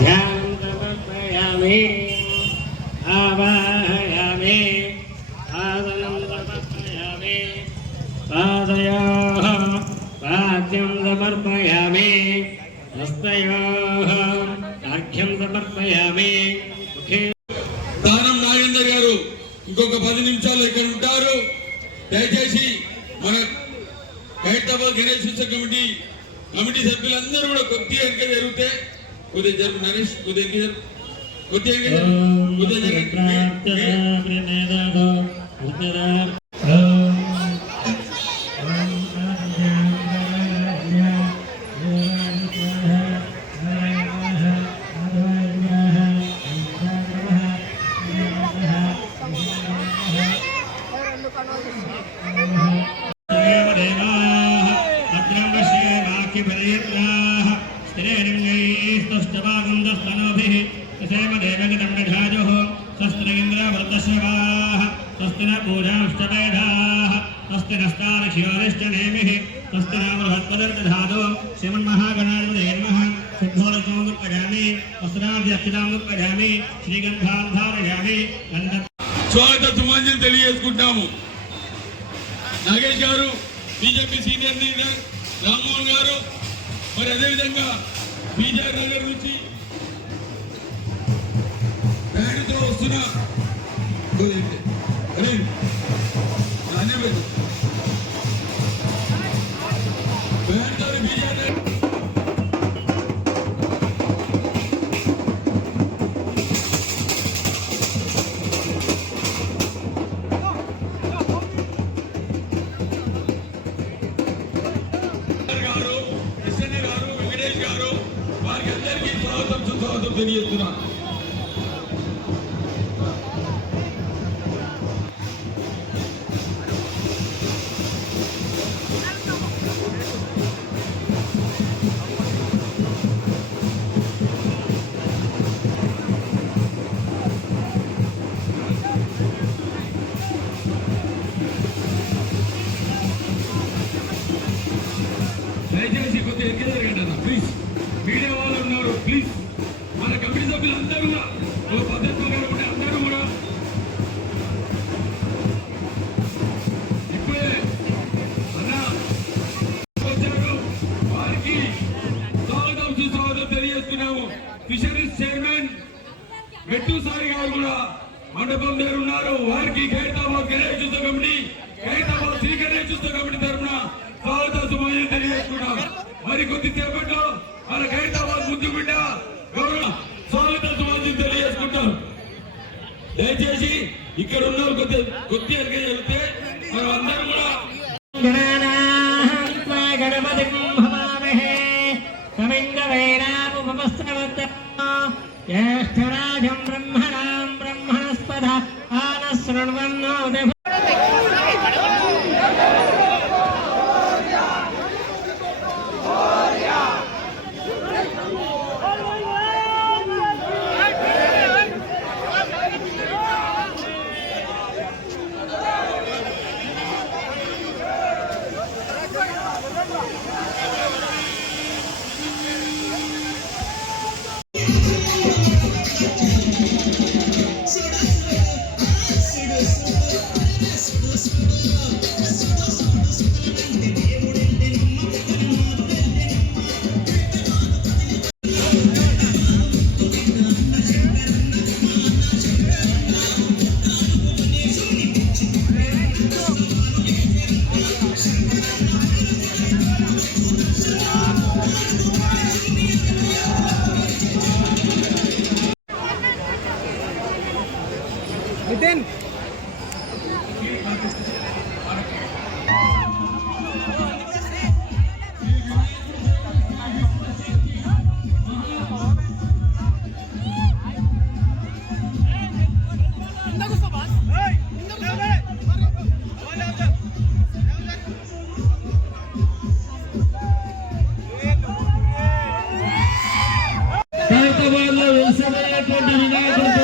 ध्यानं समर्पयामि आवाहयामि आसनं समर्पयामि पादयोः पाद्यं समर्पयामि हस्तयोः अर्घ्यं समर्पयामि దానం నాగేందర్ గారు ఇంకొక 10 నిమిషాలు ఇక్కడ ఉంటారు. దయచేసి మన హైదరాబాద్ గణేష్ ఉత్సవ కమిటీ సభ్యులందరూ కూడా కొద్దిగా ఇంకా జరిగితే కొద్దిగా జరుపు నరేష్ కొద్దిగా స్వాగత సుమాంజలి తెలియజేసుకుంటాము. నాగేష్ గారు, బీజేపీ సీనియర్ లీడర్ రామ్మోహన్ గారు, మరి అదేవిధంగా బీజేపీ నగర్ నుంచి బ్యాండ్తో వస్తున్న తెలియజేస్తున్నారు. దయచేసి కొద్దిగా ఎక్కడ జరగండి అన్న ప్లీజ్. మీడియా వాళ్ళు ఉన్నారు ప్లీజ్. మన కమిటీ సభ్యులందరూ కూడా ఒక పద్ధతిగా ఉంటే అందరూ కూడా ఇప్పుడే అన్న వచ్చారు, వారికి స్వాగతం సుస్వాగతం తెలియజేస్తున్నాము. ఫిషరీస్ చైర్మన్ మెట్టు సారి గారు కూడా మండపం దగ్గర ఉన్నారు. వారికి ఖైరతాబాద్ గణేష్ ఉత్సవ కమిటీ, ఖైరతాబాద్ శ్రీ గణేష్ ఉత్సవ కమిటీ తరఫున స్వాగత సుమాయం తెలియజేస్తున్నాం. మరి కొద్దిసేపట్లో మన ఖైరతాబాద్ ముద్దు బిడ్డ గౌరవ స్వాగత సుమాయం తెలియజేసుకుంటాం. దయచేసి ఇక్కడ ఉన్న కొద్ది అడిగే చెబితే మనం అందరం కూడా జ్యేష్ఠరాజం బ్రహ్మణాం బ్రహ్మణస్పద ఆనశృణ్వన్నో Then ఖైరతాబాద్ లో వెలిసినటువంటి వినాయకుడు